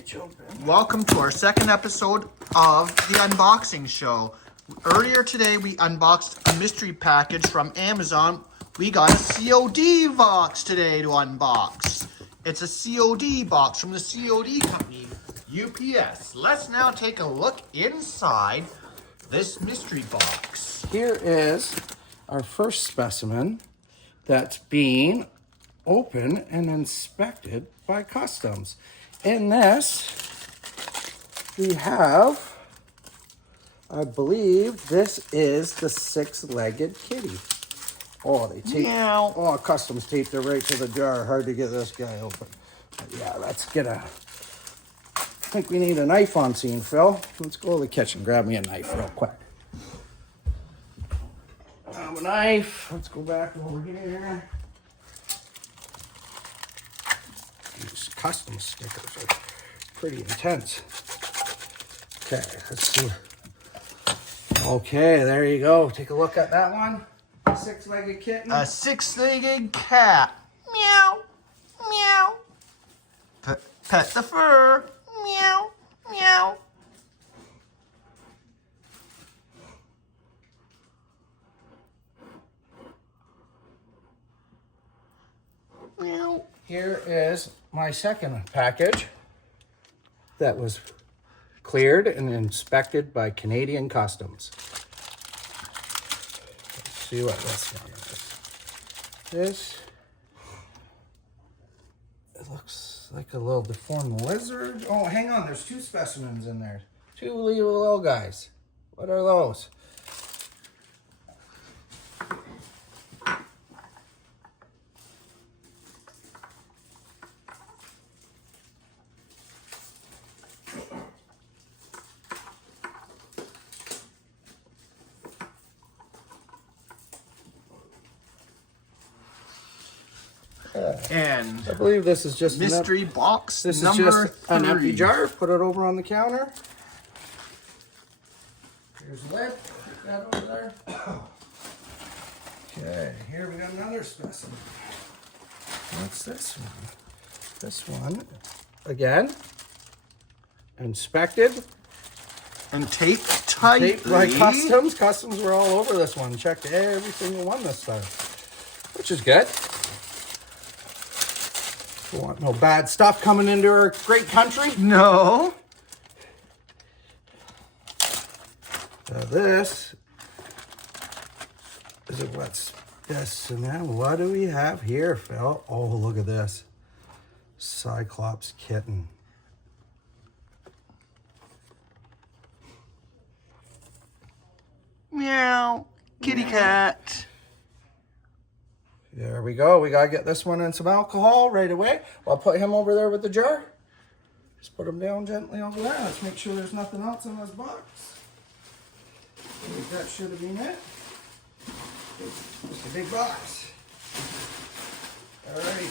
get you open. Welcome to our second episode of the unboxing show. Earlier today, we unboxed a mystery package from Amazon. We got a COD box today to unbox. It's a COD box from the COD company, UPS. Let's now take a look inside this mystery box. Here is our first specimen that's being opened and inspected by customs. In this, we have, I believe this is the six-legged kitty. Oh, they taped, oh, customs taped it right to the jar. Hard to get this guy open. But yeah, let's get I think we need a knife on scene, Phil. Let's go to the kitchen, grab me a knife real quick. Grab a knife. Let's go back over here. These custom stickers are pretty intense. Okay, let's see. Okay, there you go. Take a look at that one. Six-legged kitten. A six-legged cat. Meow, meow. Pet the fur. Meow, meow. Meow. Here is my second package that was cleared and inspected by Canadian Customs. Let's see what this one is. This, it looks like a little deformed lizard. Oh, hang on, there's two specimens in there. Two little guys. What are those? And I believe this is just mystery box this number is just 3. an empty jar. Put it over on the counter. Here's the lid. Put that over there. Okay, here we got another specimen. What's this one? This one, again, inspected. And taped tightly. Taped by Customs. Customs were all over this one. Checked every single one this time, which is good. Don't want no bad stuff coming into our great country. No. This is what's this, and then what do we have here, Phil? Oh, look at this. Cyclops kitten. Meow. Kitty cat. There we go. We got to get this one in some alcohol right away. I'll put him over there with the jar. Just put him down gently over there. Let's make sure there's nothing else in this box. I think that should have been it. It's a big box. All right.